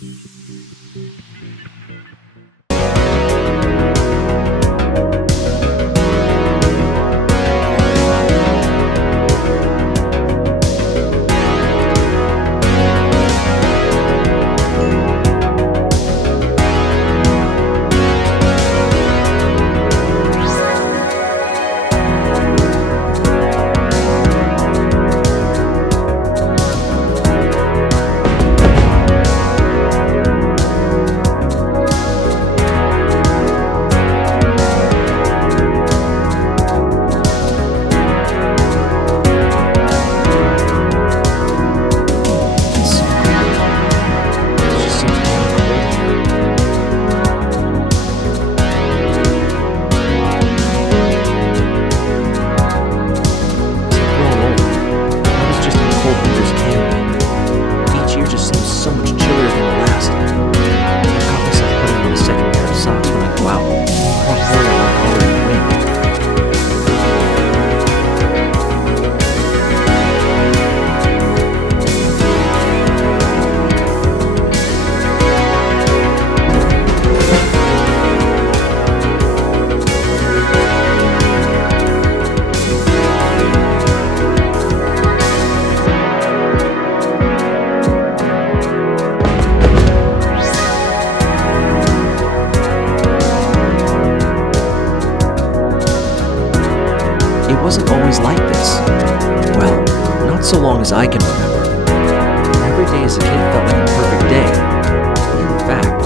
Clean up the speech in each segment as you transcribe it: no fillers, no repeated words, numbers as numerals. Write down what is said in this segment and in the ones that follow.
It wasn't always like this. Well, not so long as I can remember. Every day as a kid felt like a perfect day. In fact,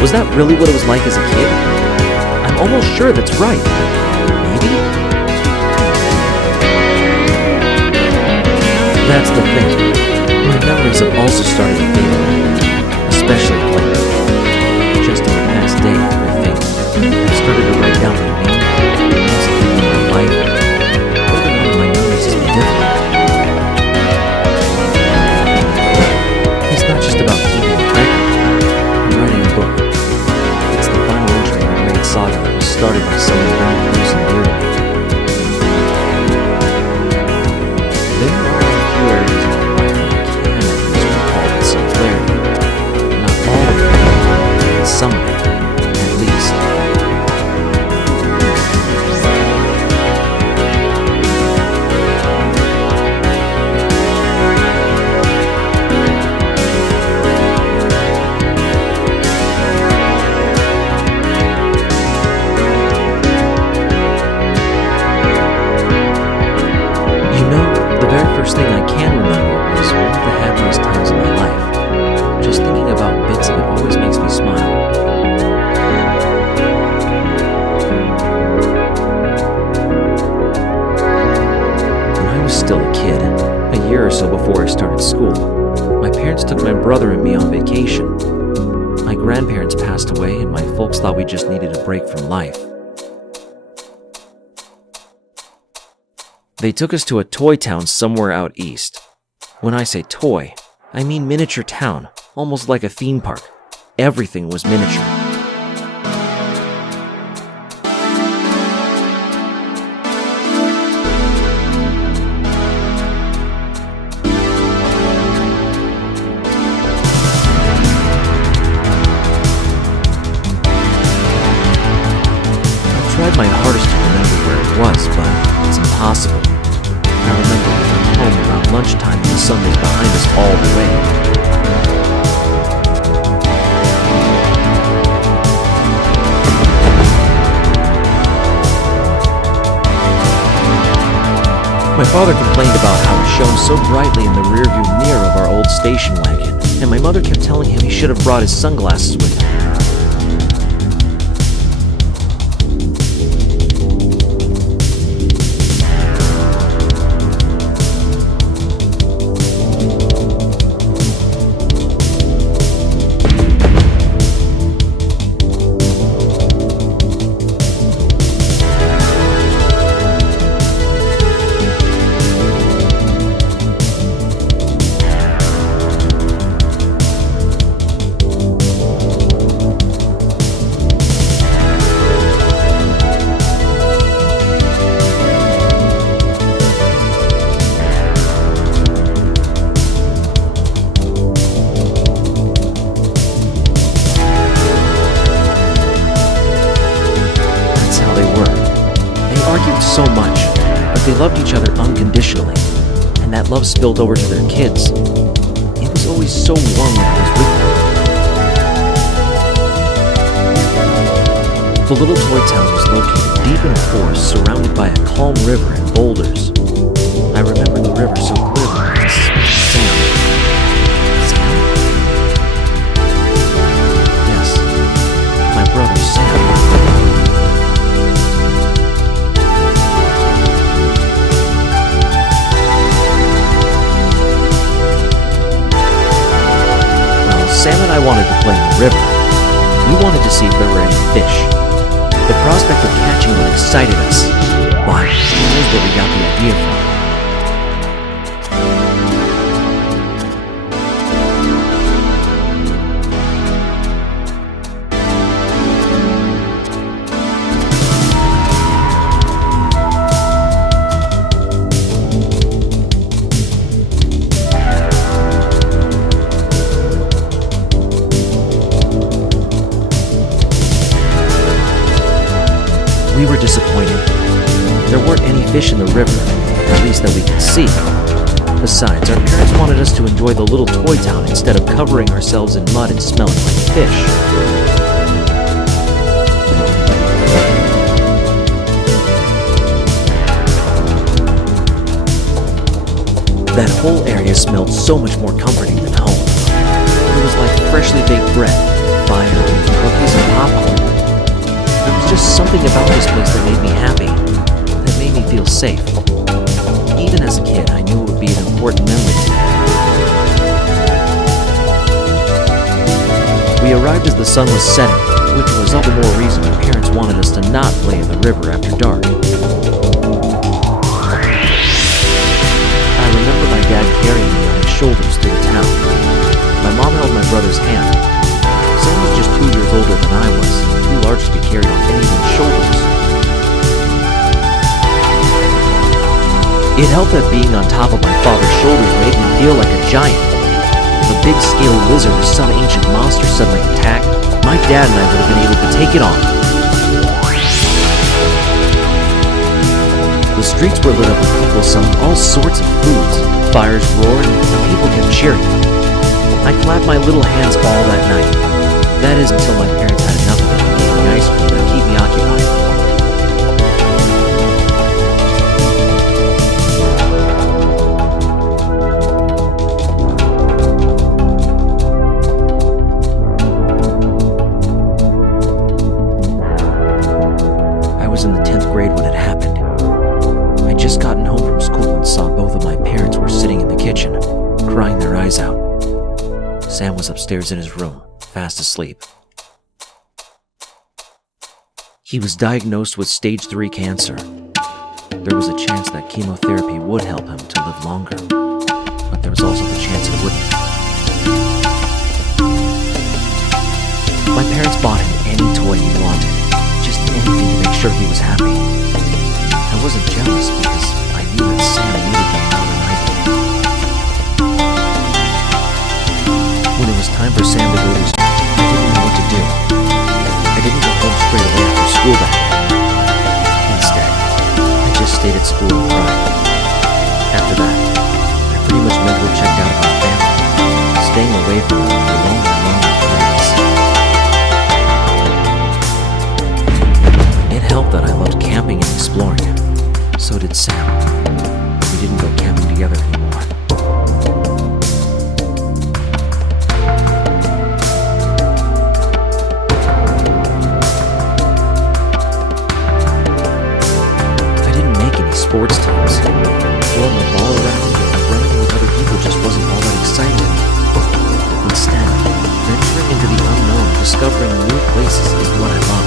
was that really what it was like as a kid? I'm almost sure that's right. Maybe? That's the thing. My memories have also started to fade away, especially lately. Just in the past day, I think, I started to write down my name, my life. Holding on to my memories has been difficult. It's not just about keeping a record. I'm writing a book. Saga that was started by someone very close and dear to me. There are a few areas of my life that I can at least recall with some clarity. Not all of them, but some of them, at least. First thing I can remember was one of the happiest times of my life. Just thinking about bits of it always makes me smile. When I was still a kid, a year or so before I started school, my parents took my brother and me on vacation. My grandparents passed away and my folks thought we just needed a break from life. They took us to a toy town somewhere out east. When I say toy, I mean miniature town, almost like a theme park. Everything was miniature. I tried my hardest to remember where it was, but it's impossible. I remember we were home around lunchtime and the sun was behind us all the way. My father complained about how it shone so brightly in the rearview mirror of our old station wagon, and my mother kept telling him he should have brought his sunglasses with him. They loved each other unconditionally, and that love spilled over to their kids. It was always so warm when I was with them. The little toy town was located deep in a forest surrounded by a calm river and boulders. I remember the river so clearly because Sam. Sam? Yes, my brother Sam. Sam and I wanted to play in the river. We wanted to see if there were any fish. The prospect of catching one excited us. Why, who knows where we got the idea from? We were disappointed. There weren't any fish in the river, at least that we could see. Besides, our parents wanted us to enjoy the little toy town instead of covering ourselves in mud and smelling like fish. That whole area smelled so much more comforting than home. It was like freshly baked bread, fire, cookies, and popcorn. There was just something about this place that made me happy, that made me feel safe. Even as a kid, I knew it would be an important memory to me. We arrived as the sun was setting, which was all the more reason my parents wanted us to not play in the river after dark. I remember my dad carrying me on his shoulders through the town. My mom held my brother's hand. Sam was just 2 years older than I was, too large to be carried on anyone's shoulders. It helped that being on top of my father's shoulders made me feel like a giant. If a big scaly lizard or some ancient monster suddenly attacked, my dad and I would have been able to take it on. The streets were lit up with people selling all sorts of foods. Fires roared, and people kept cheering. I clapped my little hands all that night. That is until my parents had enough of it and gave me ice cream to keep me occupied. I was in the 10th grade when it happened. I'd just gotten home from school and saw both of my parents were sitting in the kitchen, crying their eyes out. Sam was upstairs in his room, fast asleep. He was diagnosed with stage 3 cancer. There was a chance that chemotherapy would help him to live longer, but there was also the chance it wouldn't. My parents bought him any toy he wanted, just anything to make sure he was happy. I wasn't jealous because I knew that Sam needed them more than I did. When it was time for Sam to go to school, I didn't know what to do. I didn't go home straight away after school that day. Instead, I just stayed at school and cried. After that, I pretty much mentally checked out of my family, staying away from them for longer and longer periods. It helped that I loved camping and exploring. So did Sam. We didn't go camping together anymore. Sports teams. Throwing the ball around or running with other people just wasn't all that exciting to me. Instead, venturing into the unknown, discovering new places is what I love.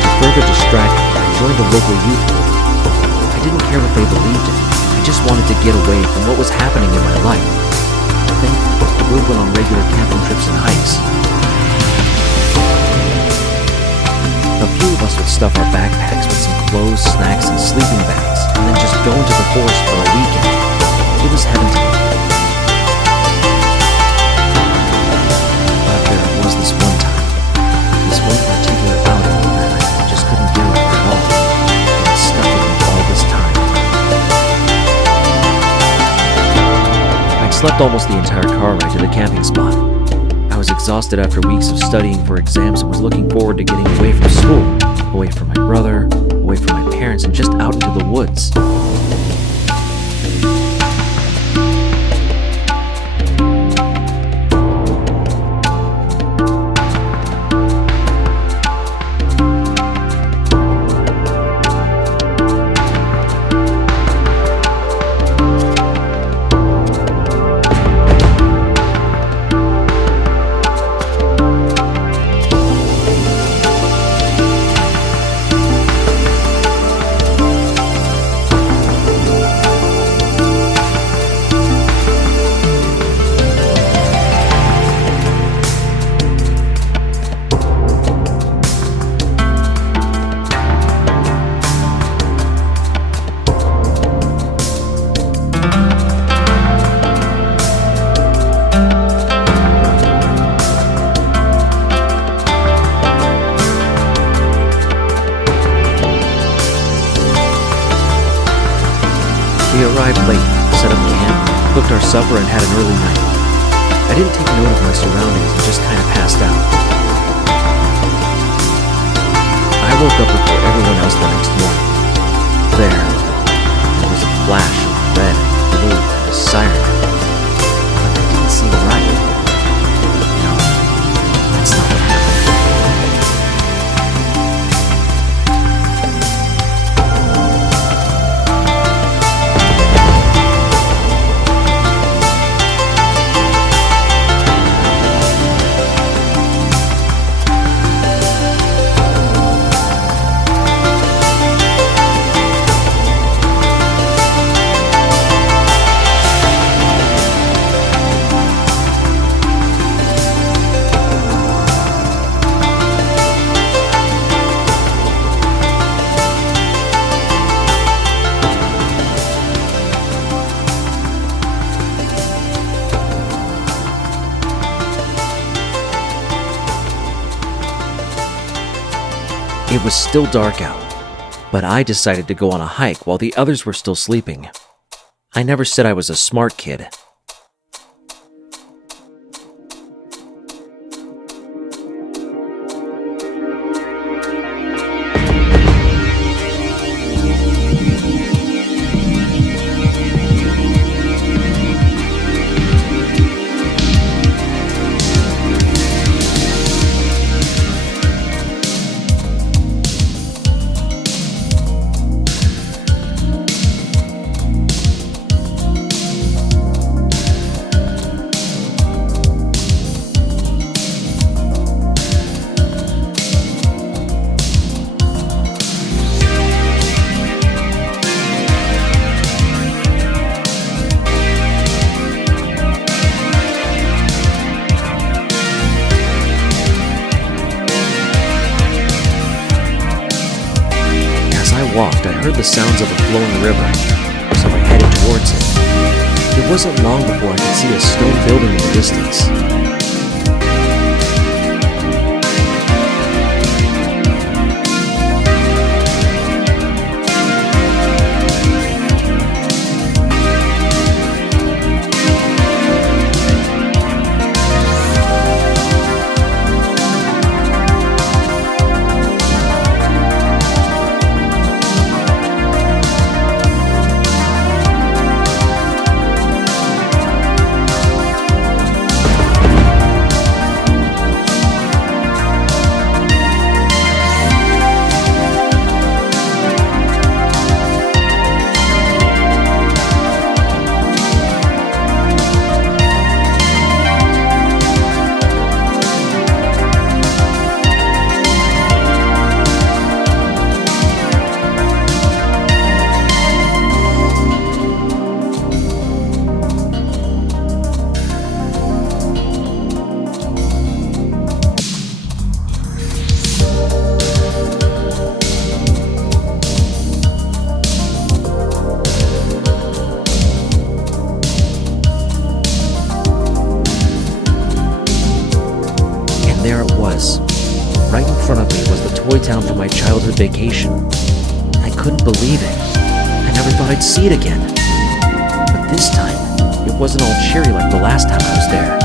To further distract me, I joined a local youth group. I didn't care what they believed in. I just wanted to get away from what was happening in my life. Then, the group went on regular camping trips and hikes. A few of us would stuff our backpacks with some clothes, snacks, and sleeping bags, and then just go into the forest for a weekend. It was heaven to me. But there was this one time, this one particular outing that I just couldn't get over. slept almost the entire car ride to the camping spot. I was exhausted after weeks of studying for exams and was looking forward to getting away from school, away from my brother, away from my parents, and just out into the woods. We arrived late, set up camp, cooked our supper, and had an early night. I didn't take note of my surroundings and just kind of passed out. I woke up before everyone else the next morning. There was a flash of red and blue and a siren. But that didn't seem right. No, that's not what happened. It was still dark out, but I decided to go on a hike while the others were still sleeping. I never said I was a smart kid. Walked, I heard the sounds of a flowing river, so I headed towards it. It wasn't long before I could see a stone building in the distance. There it was. Right in front of me was the toy town from my childhood vacation. I couldn't believe it. I never thought I'd see it again. But this time, it it wasn't all cheery like the last time I was there.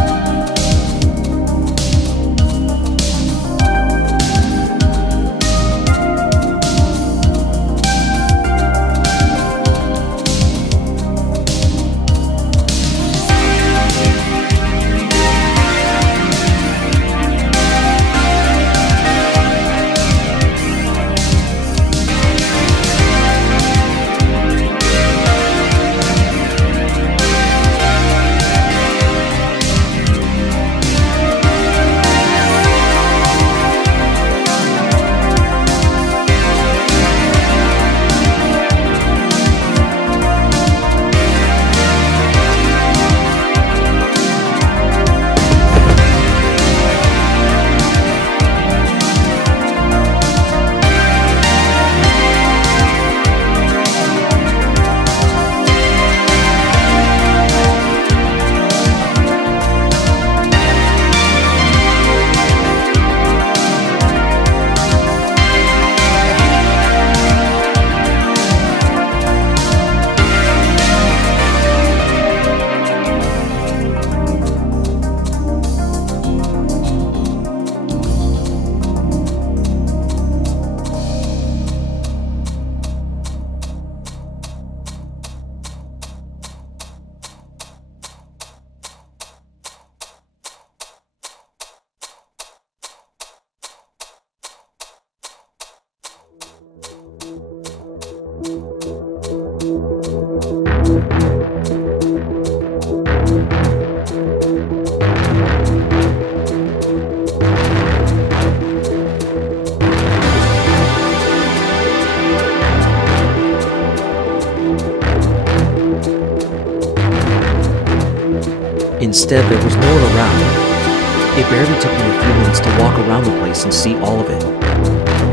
Instead, there was no one around. It barely took me a few minutes to walk around the place and see all of it.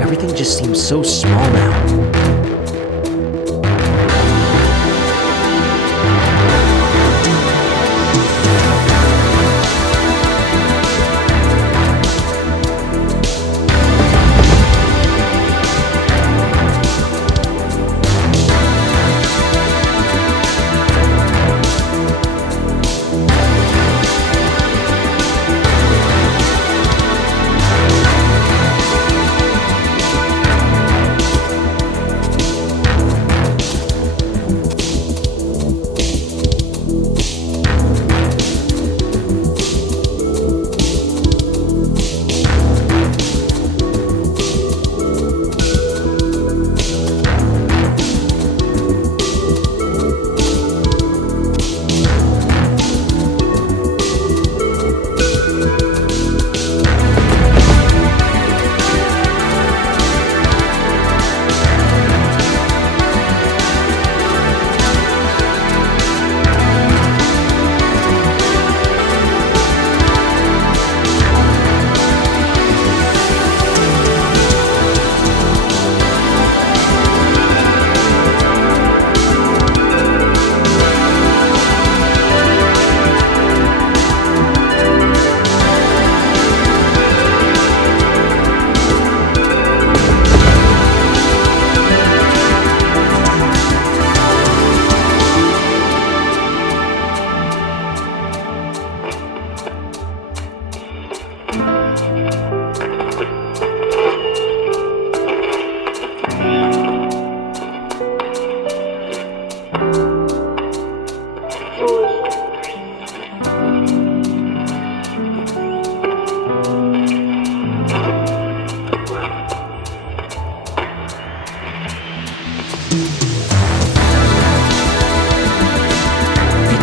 Everything just seems so small now.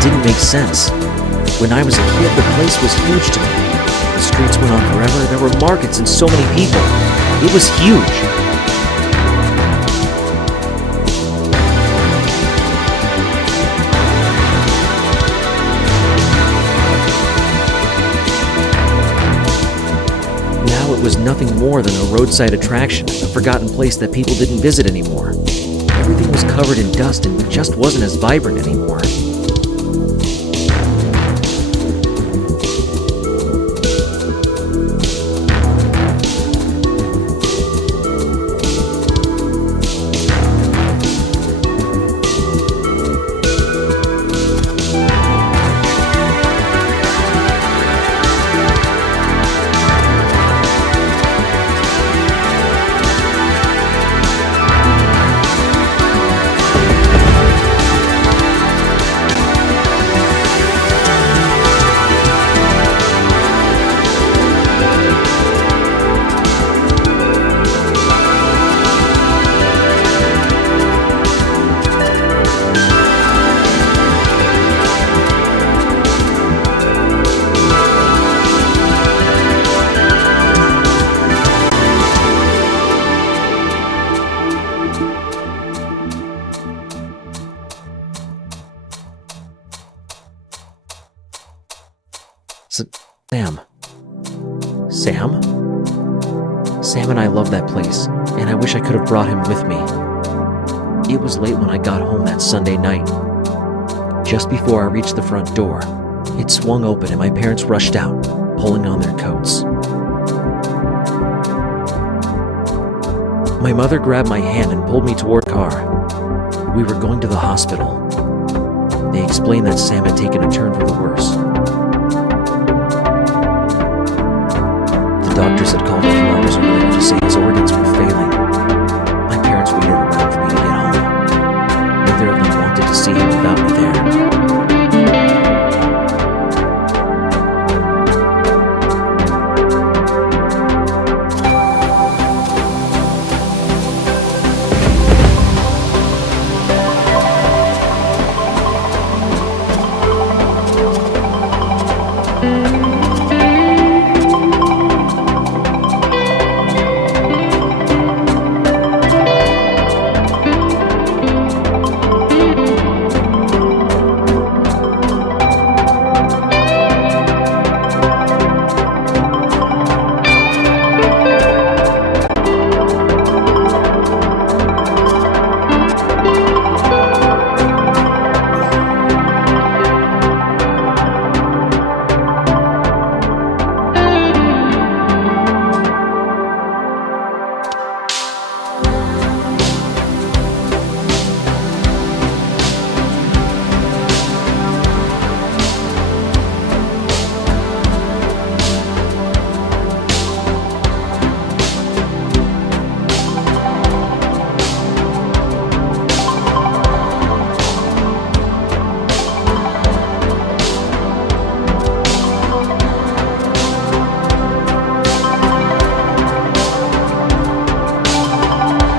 Didn't make sense. When I was a kid, the place was huge to me. The streets went on forever, there were markets and so many people. It was huge. Now it was nothing more than a roadside attraction, a forgotten place that people didn't visit anymore. Everything was covered in dust and just wasn't as vibrant anymore. Sam. Sam? Sam and I love that place, and I wish I could have brought him with me. It was late when I got home that Sunday night. Just before I reached the front door, it swung open and my parents rushed out, pulling on their coats. My mother grabbed my hand and pulled me toward the car. We were going to the hospital. They explained that Sam had taken a turn for the worse. The doctors had called a few hours earlier to say his organs were failing. My parents waited around for me to get home. Neither of them wanted to see him without me there.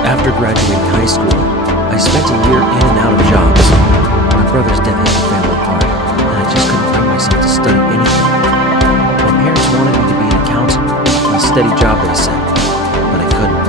After graduating high school, I spent a year in and out of jobs. My brother's death hit the family hard, and I just couldn't bring myself to study anything. My parents wanted me to be an accountant, a steady job, they said, but I couldn't.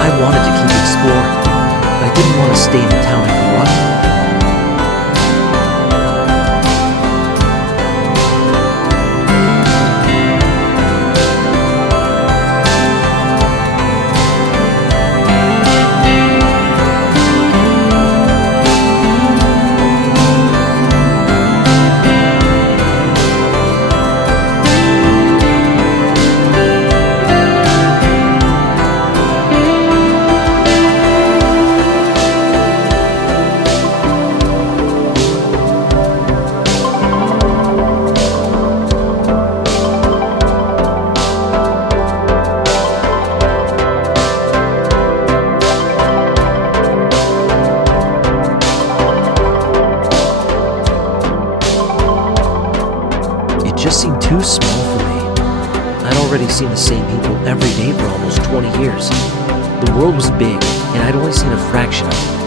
I wanted to keep exploring. I didn't want to stay in the town I grew up in. Just seemed too small for me. I'd already seen the same people every day for almost 20 years. The world was big, and I'd only seen a fraction of it.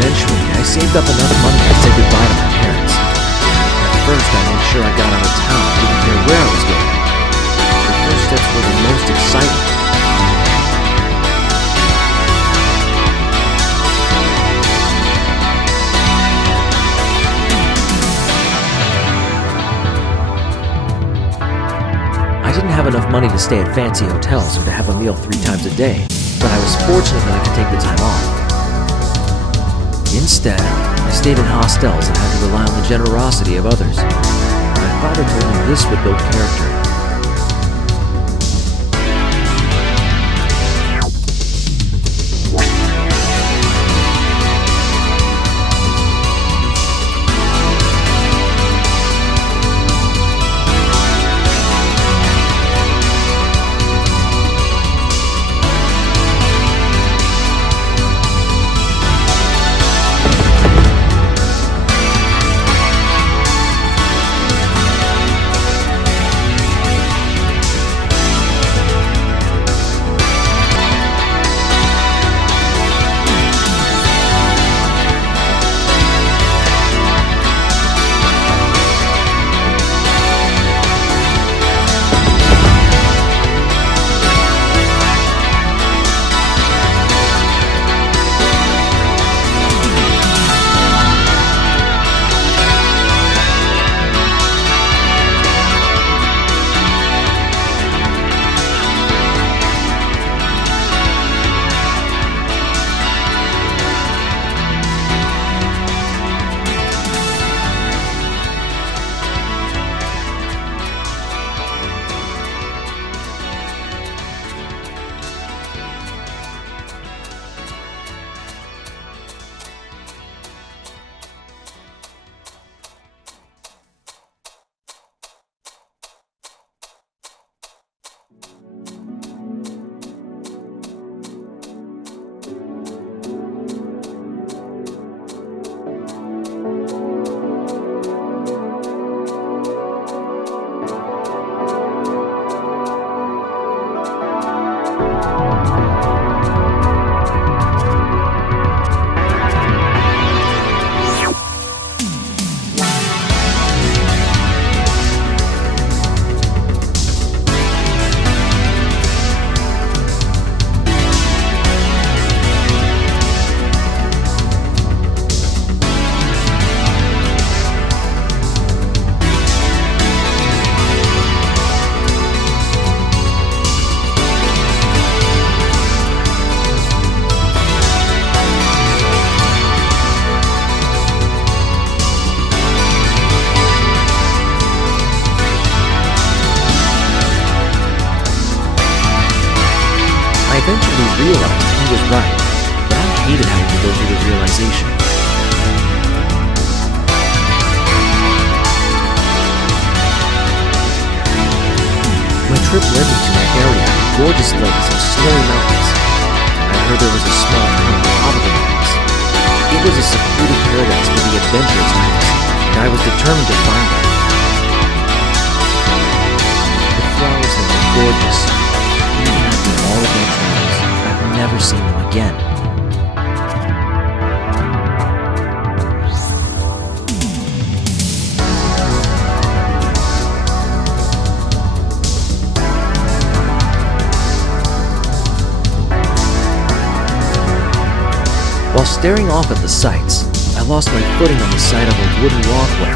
Eventually, I saved up enough money to say goodbye to my parents. At first, I made sure I got out of town and didn't care where I was going. The first steps were the most exciting. I didn't have enough money to stay at fancy hotels or to have a meal 3 times a day, but I was fortunate that I could take the time off. Instead, I stayed in hostels and had to rely on the generosity of others. My father told me this would build character. I eventually realized he was right, but I hated having to go through the realization. My trip led me to an area with gorgeous lakes and snowy mountains. I heard there was a small town on top of the mountains. It was a secluded paradise for the adventurous types, and I was determined to find it. The flowers there were gorgeous. Even after all of my travels, I've never seen them again. While staring off at the sights, I lost my footing on the side of a wooden walkway.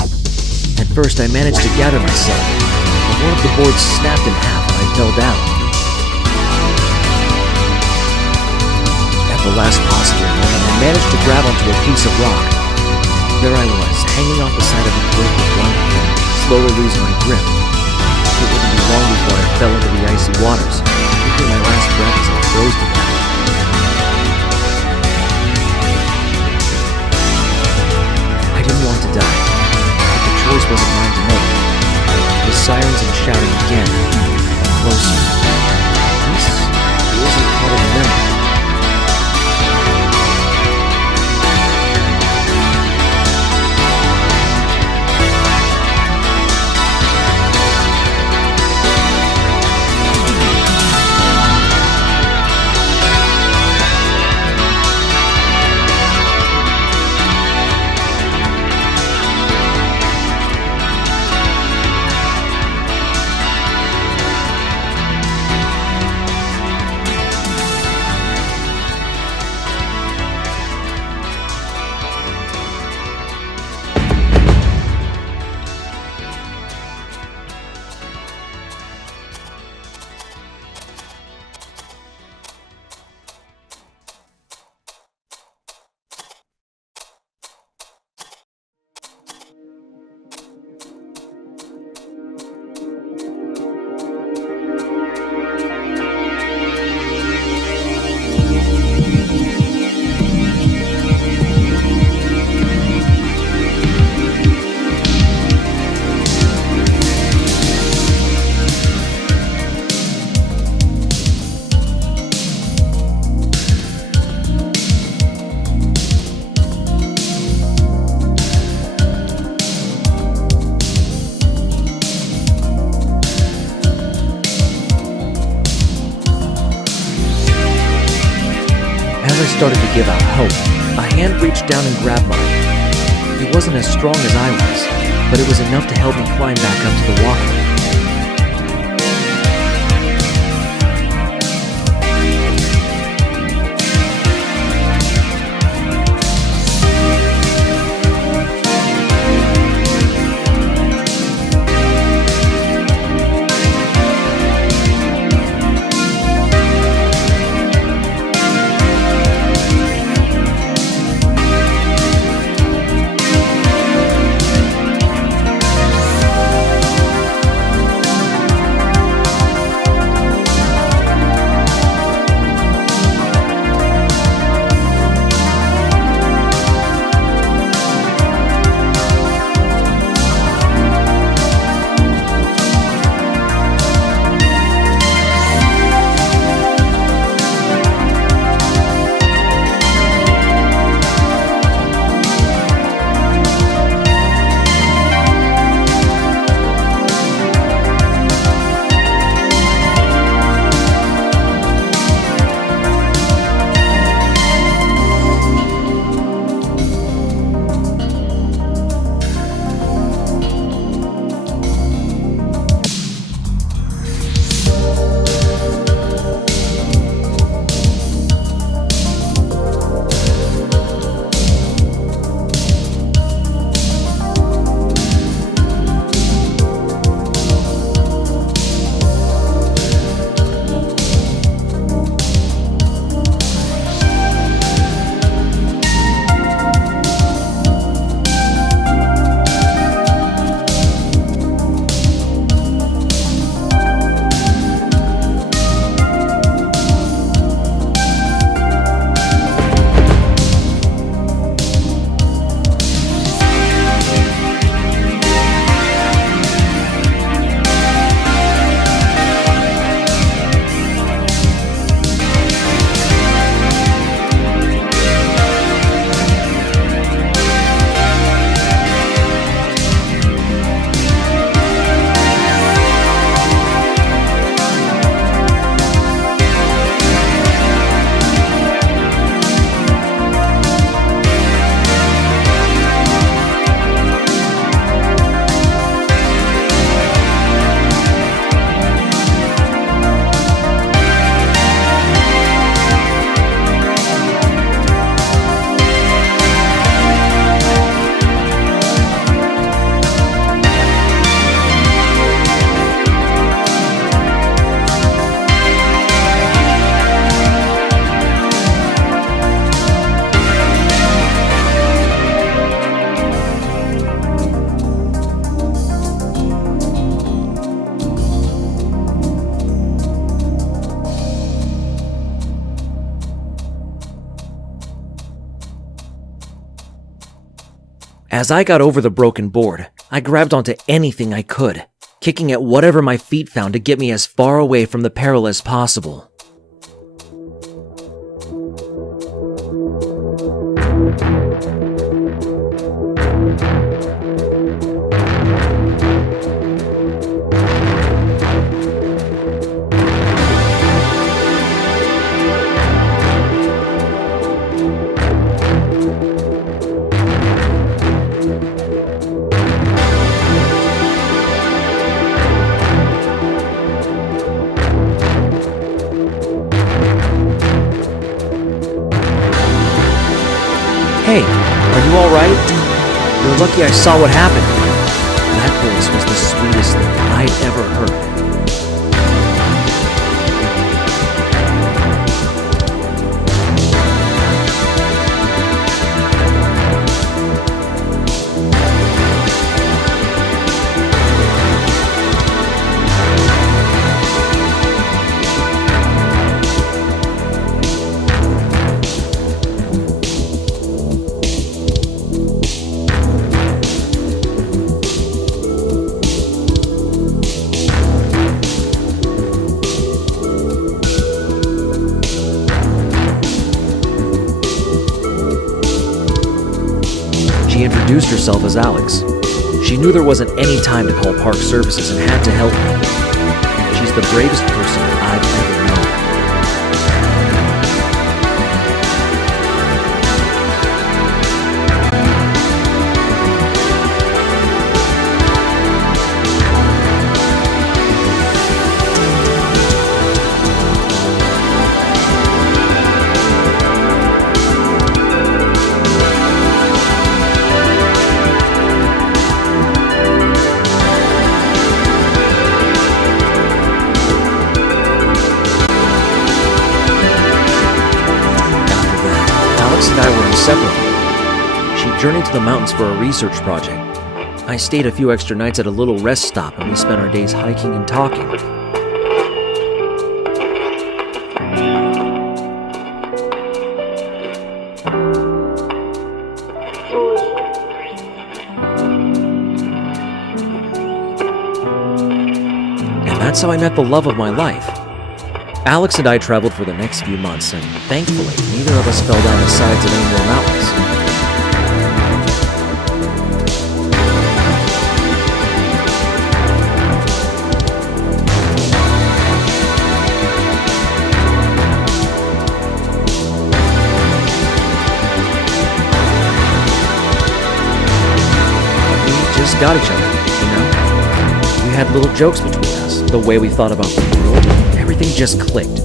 At first, I managed to gather myself, but one of the boards snapped in half and I fell down. At the last possible moment, I managed to grab onto a piece of rock. There I was, hanging off the side of a cliff with one hand, slowly losing my grip. It wouldn't be long before I fell into the icy waters, taking my last breath as I froze to death. I didn't want to die, but the choice wasn't mine to make. The sirens and shouting again, and closer. This isn't part of the memory. started to give out hope, a hand reached down and grabbed mine. It wasn't as strong as I was, but it was enough to help me climb back up to the walkway. As I got over the broken board, I grabbed onto anything I could, kicking at whatever my feet found to get me as far away from the peril as possible. Hey, are you alright? You're lucky I saw what happened. That voice was the sweetest thing I'd ever heard. She introduced herself as Alex. She knew there wasn't any time to call park services and had to help me. She's the bravest person I've ever known. journeyed to the mountains for a research project. I stayed a few extra nights at a little rest stop, and we spent our days hiking and talking. And that's how I met the love of my life. Alex and I traveled for the next few months, and thankfully, neither of us fell down the sides of any more mountains. We just got each other, you know? We had little jokes between us, the way we thought about the world. Everything just clicked.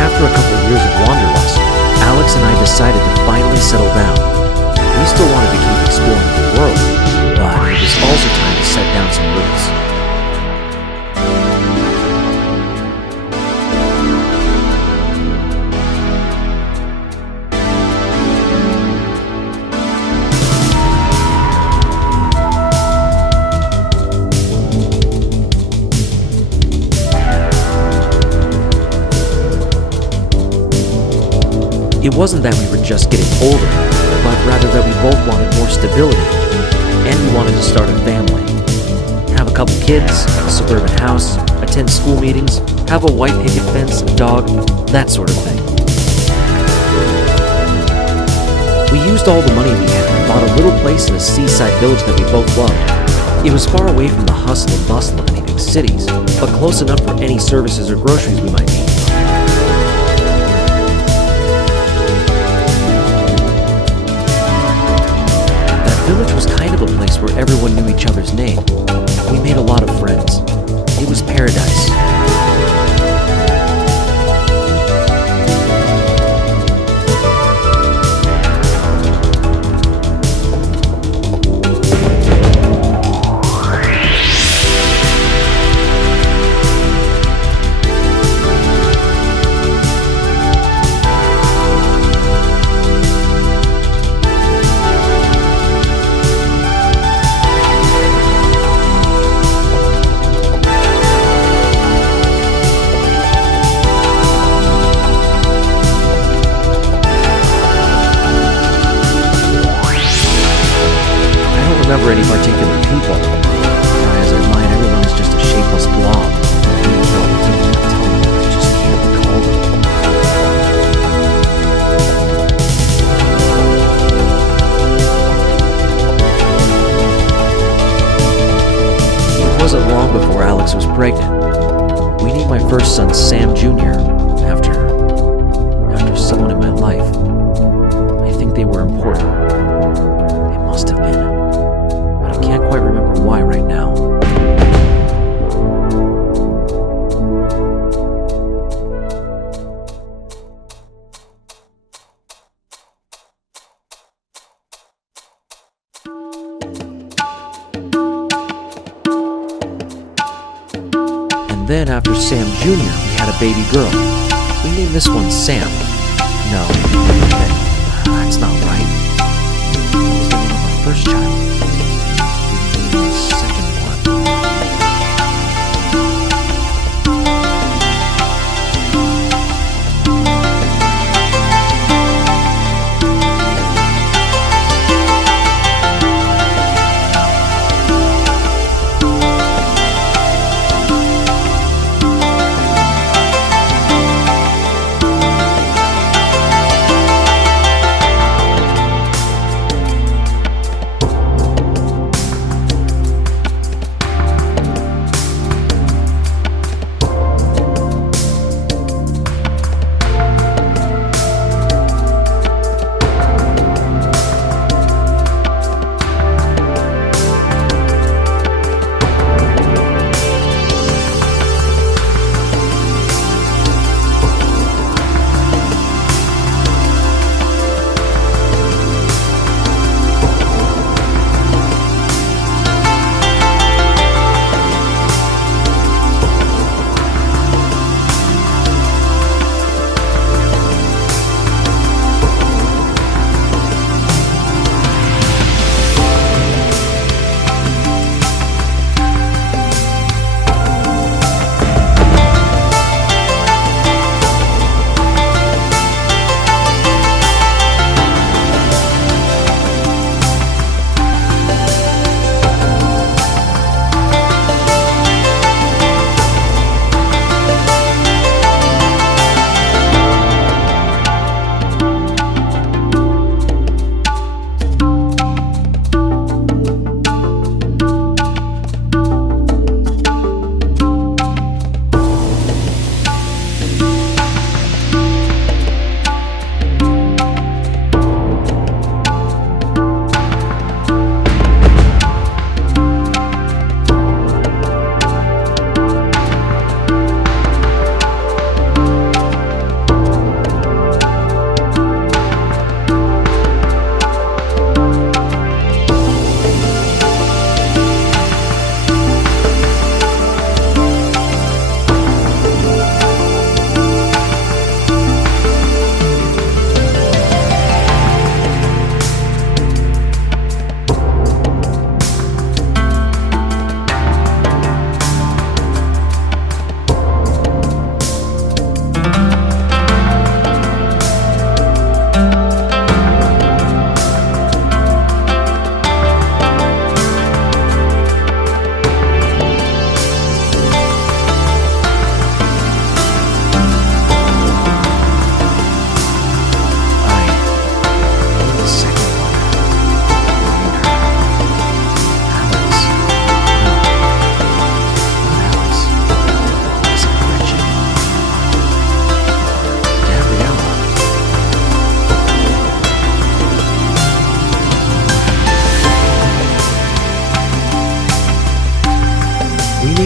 After a couple of years of wanderlust, Alex and I decided to finally settle down. We still wanted to keep exploring the world, but it was also time to set down some roots. It wasn't that we were just getting older, but rather that we both wanted more stability, and we wanted to start a family. Have a couple kids, a suburban house, attend school meetings, have a white picket fence, a dog, that sort of thing. We used all the money we had and bought a little place in a seaside village that we both loved. It was far away from the hustle and bustle of any big cities, but close enough for any services or groceries we might need. The village was kind of a place where everyone knew each other's name. We made a lot of friends. It was paradise. Remember any particular people. As I mind, everyone is just a shapeless blob. I just can't recall them. It wasn't long before Alex was pregnant. We named my first son Sam Jr. after someone in my life. I think they were important. They must have been. Can't quite remember why right now. And then after Sam Jr., we had a baby girl. We named this one Sam. No, that's not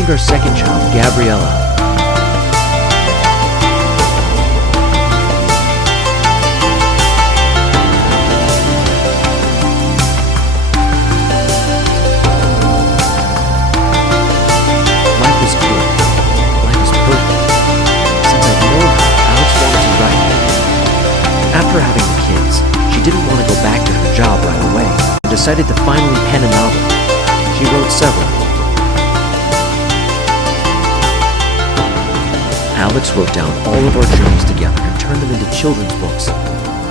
named our second child Gabriella. Life was good. Life was perfect. Since I'd known her, Alex wanted to write. After having the kids, she didn't want to go back to her job right away and decided to finally pen a novel. She wrote several. Alex wrote down all of our journals together and turned them into children's books.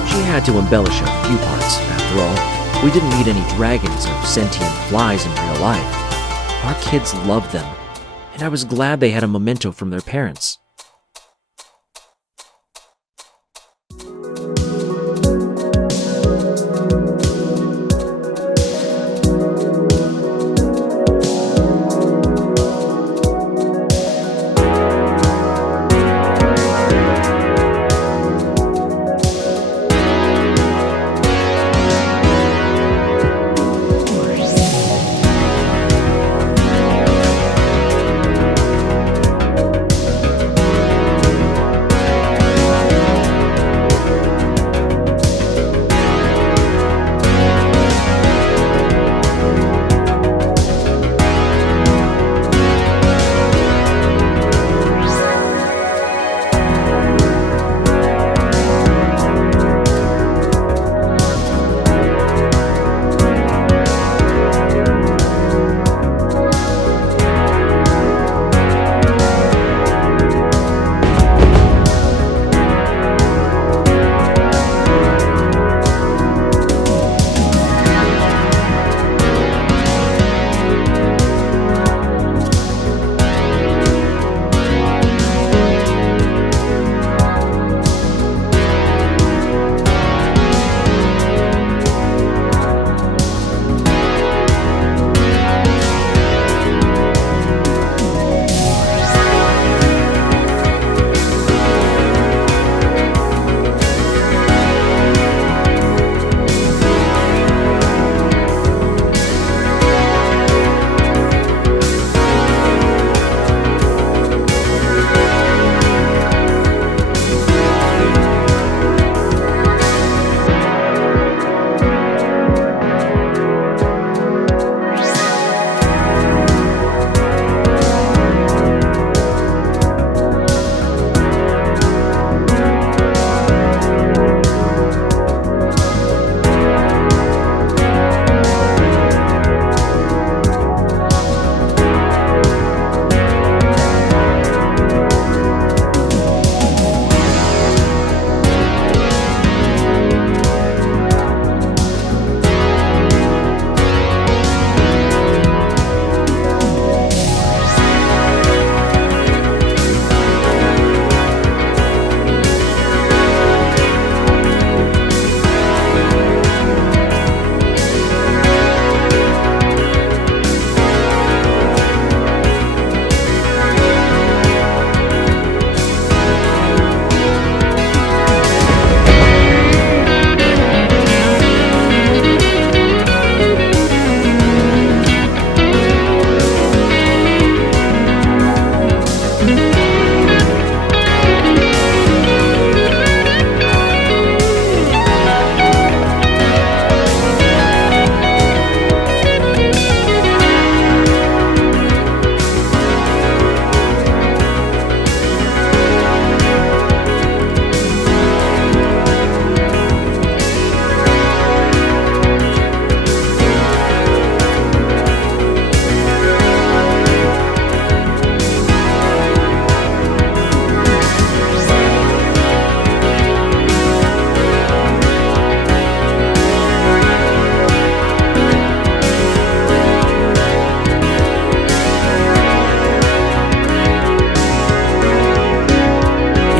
She had to embellish a few parts, after all. We didn't need any dragons or sentient flies in real life. Our kids loved them, and I was glad they had a memento from their parents.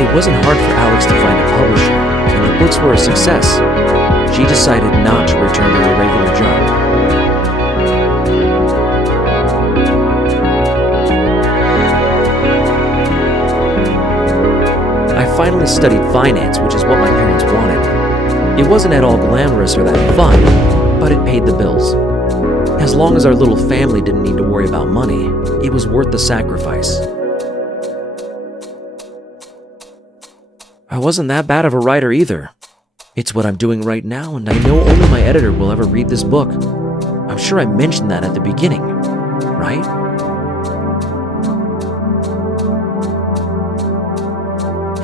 It wasn't hard for Alex to find a publisher, and the books were a success. She decided not to return to her regular job. I finally studied finance, which is what my parents wanted. It wasn't at all glamorous or that fun, but it paid the bills. As long as our little family didn't need to worry about money, it was worth the sacrifice. I wasn't that bad of a writer either. It's what I'm doing right now, and I know only my editor will ever read this book. I'm sure I mentioned that at the beginning, right?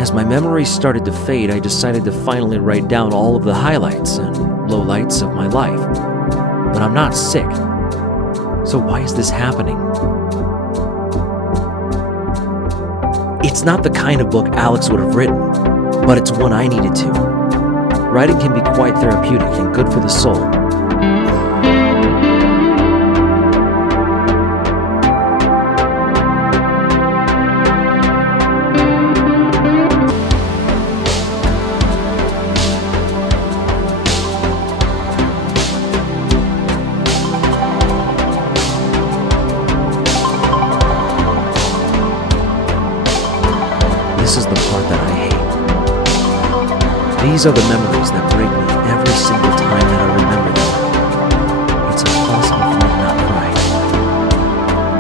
As my memory started to fade, I decided to finally write down all of the highlights and lowlights of my life. But I'm not sick. So why is this happening? It's not the kind of book Alex would have written, but it's one I needed to. Writing can be quite therapeutic and good for the soul. This is the part that I hate. These are the memories that break me every single time that I remember them. It's impossible for me to not cry.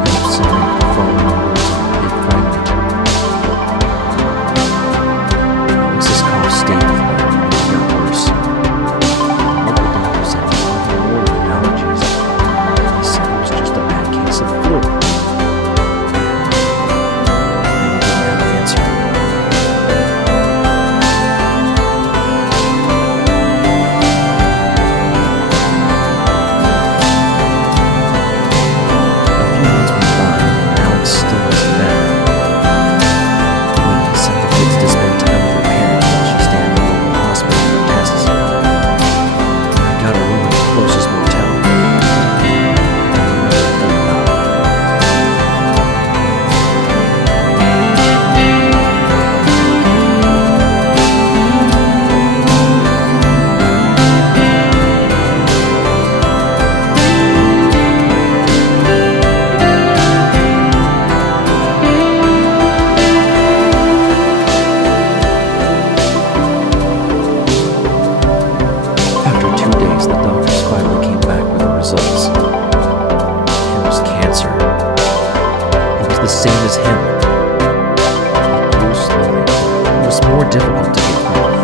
I'm sorry if the following words are a bit frightening. Alex's cough stayed with her and it got worse. Local doctor said it was nothing more than allergies. He said it was just a bad case of flu. Same as him. It grew slowly. It was more difficult to get rid of.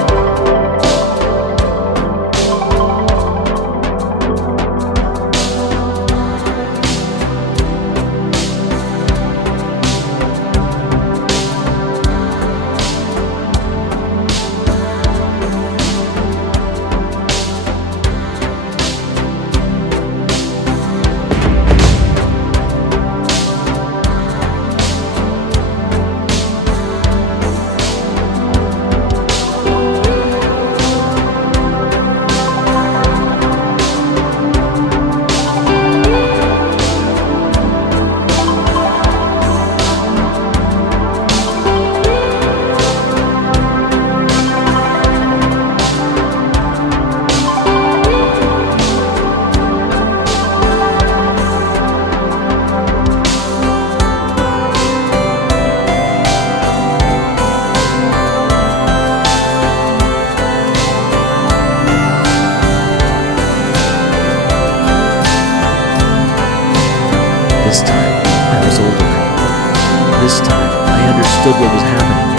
This time, I was older. This time, I understood what was happening.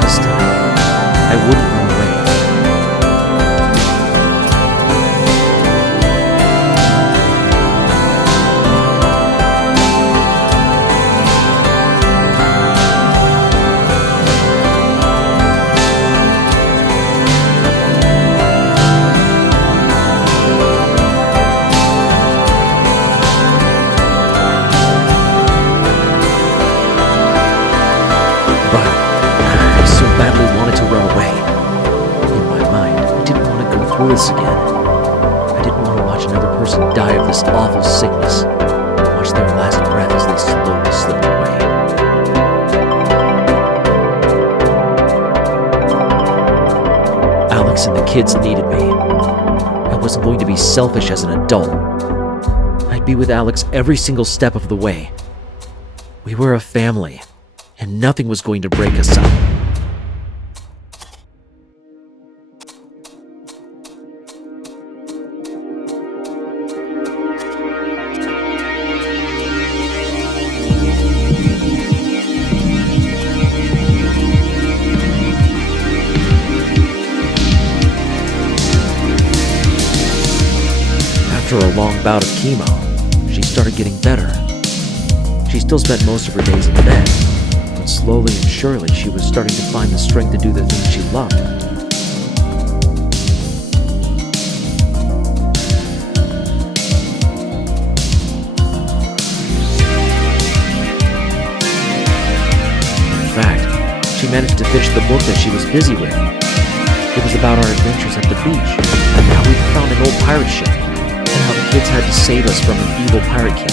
This time, I wouldn't run away. This again. I didn't want to watch another person die of this awful sickness. Watch their last breath as they slowly slip away. Alex and the kids needed me. I wasn't going to be selfish as an adult. I'd be with Alex every single step of the way. We were a family, and nothing was going to break us up. After a long bout of chemo, she started getting better. She still spent most of her days in bed, but slowly and surely she was starting to find the strength to do the things she loved. In fact, she managed to finish the book that she was busy with. It was about our adventures at the beach, and how we found an old pirate ship, and how the kids had to save us from an evil pirate king.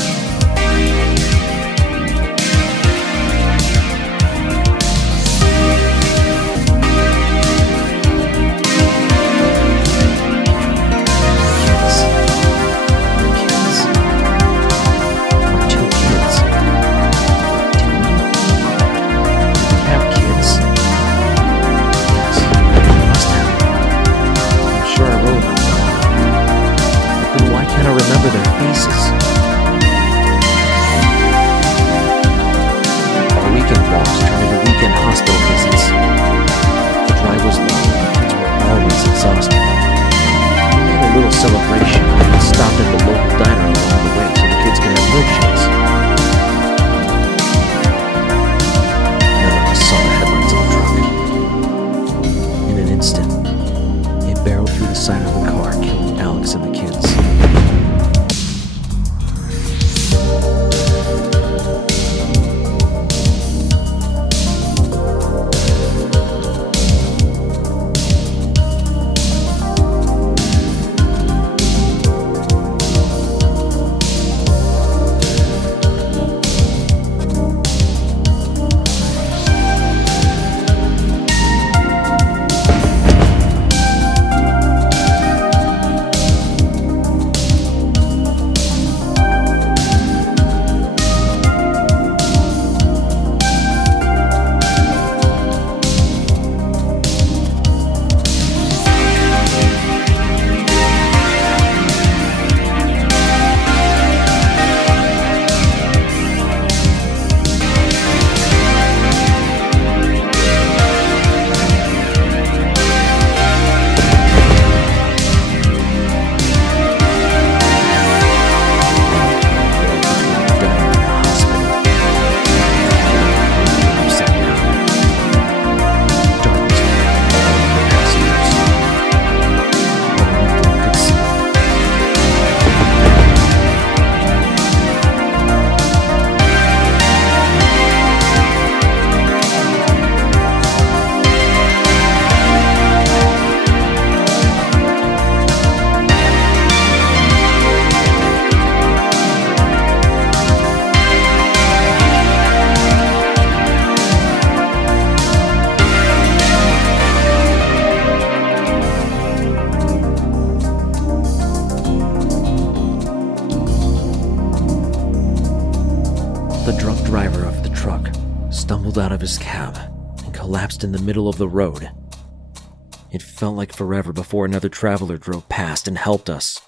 Celebration and stopped at the local diner along the way so the kids could have milkshakes. None of us saw the headlights of the truck. In an instant, it barreled through the side of the car, killing Alex and the kids. The drunk driver of the truck stumbled out of his cab and collapsed in the middle of the road. It felt like forever before another traveler drove past and helped us.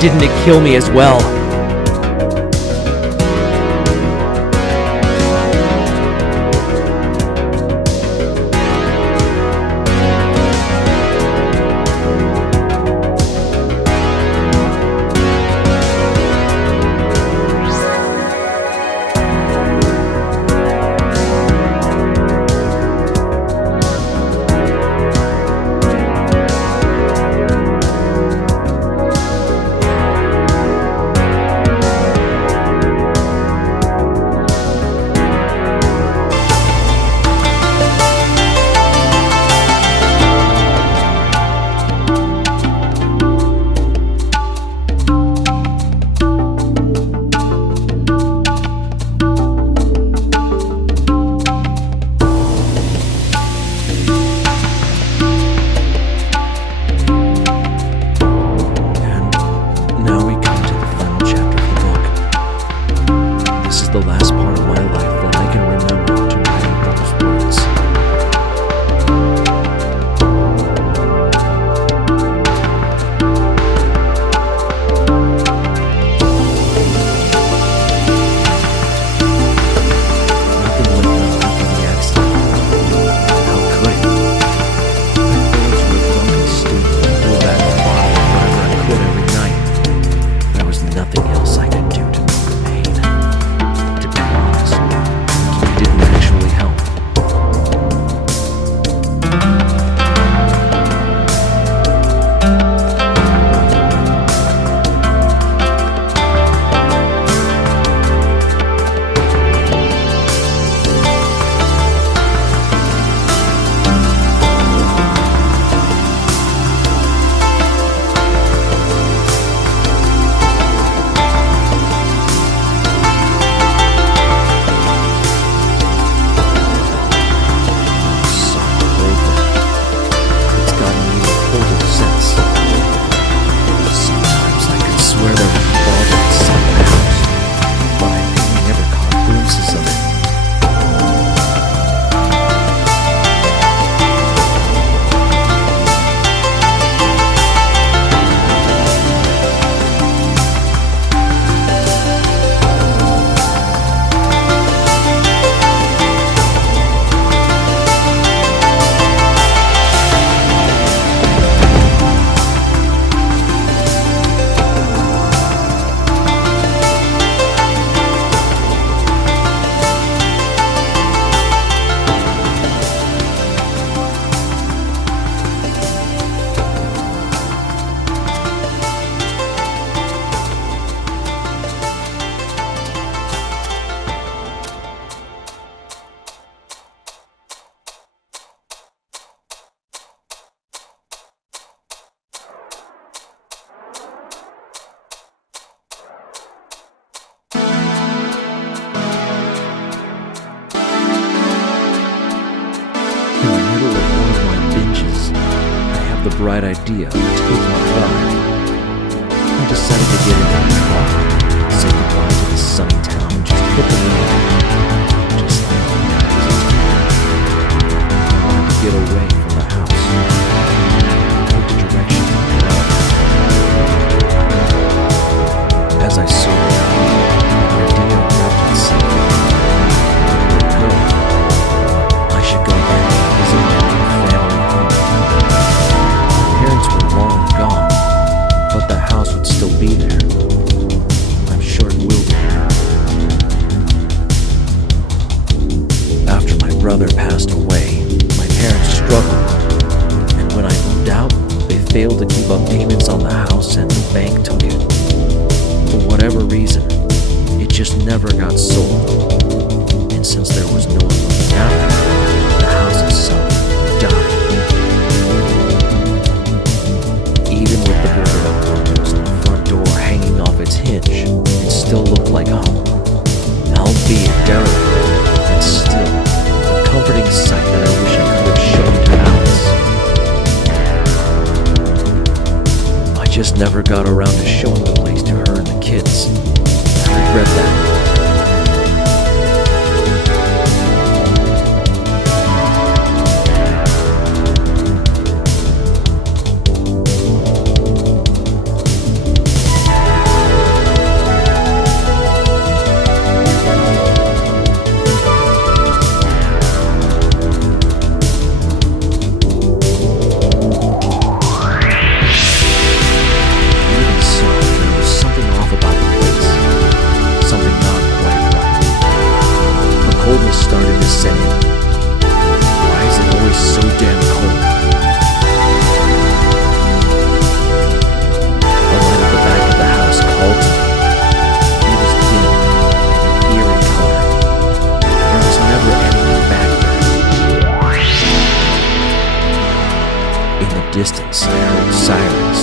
didn't it kill me as well? The last part of my life that I can remember to write those words. Nothing went well after the accident. How could it? My parents were drunk and stupid and blew back the bottle of whatever I could every night. There was nothing else I could do to numb the pain. Didn't actually help. The bright idea of taking a ride. I decided to get into the car, say goodbye to the sunny town, and just hit the road. Just like I was a teen. I wanted to get away from the house. I took the direction as I saw an idea wrapped itself. No, I should go back and visit my family home. Parents were long gone, but the house would still be there. I'm sure it will be. After my brother passed away, my parents struggled, and when I moved out, they failed to keep up payments on the house and the bank took it. For whatever reason, it just never got sold. And since there was no one looking after it, the house itself died. Even with the border of windows and the front door hanging off its hinge, it still looked like home. Albeit derelict, it's still a comforting sight that I wish I could have shown to Alex. I just never got around to showing the place to her and the kids. I regret that. coldness started to set in. Why is it always so damn cold? The light at the back of the house called to me. It was dim and an eerie color. There was never anything back there. In the distance, I heard sirens,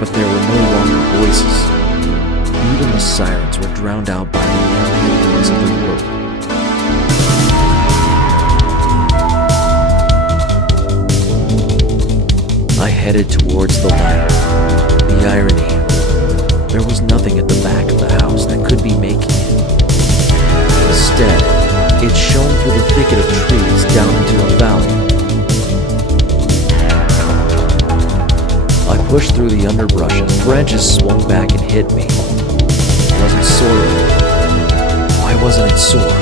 but there were no longer voices. Even the sirens were drowned out by the ambient noise of the world. I headed towards the light. The irony. There was nothing at the back of the house that could be making it. Instead, it shone through the thicket of trees down into a valley. I pushed through the underbrush as branches swung back and hit me. It wasn't sore. Why wasn't it sore?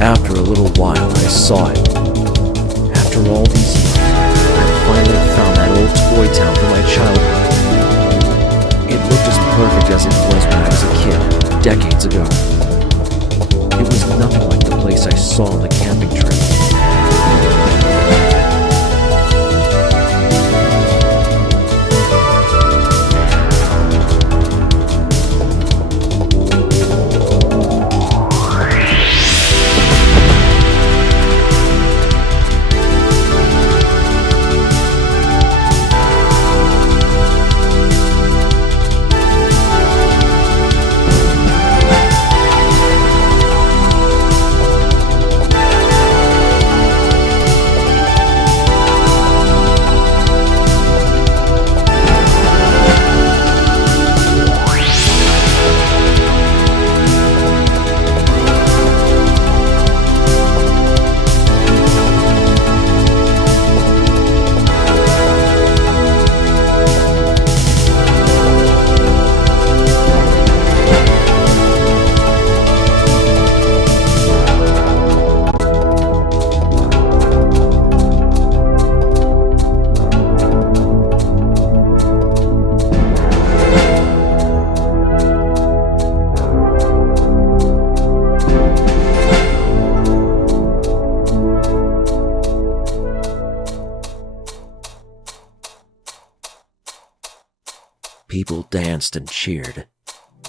After a little while, I saw it. After all these years, I finally found that old toy town from my childhood. It looked as perfect as it was when I was a kid, decades ago. It was nothing like the place I saw on the camping trip. People danced and cheered.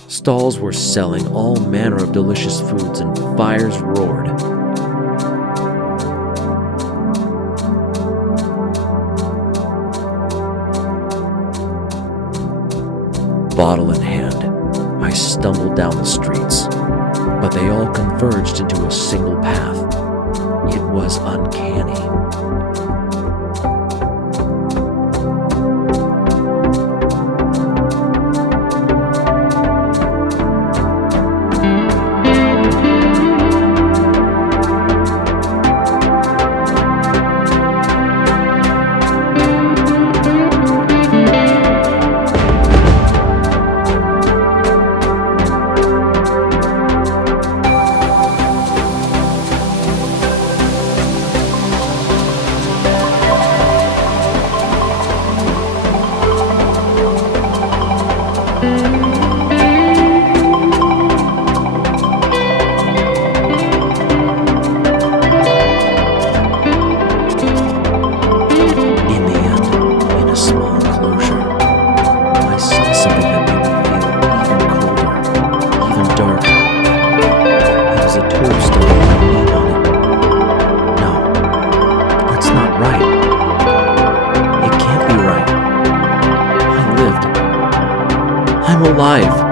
Stalls were selling all manner of delicious foods and fires roared. Bottle in hand, I stumbled down the streets, but they all converged into a single path. It was uncanny. I'm alive.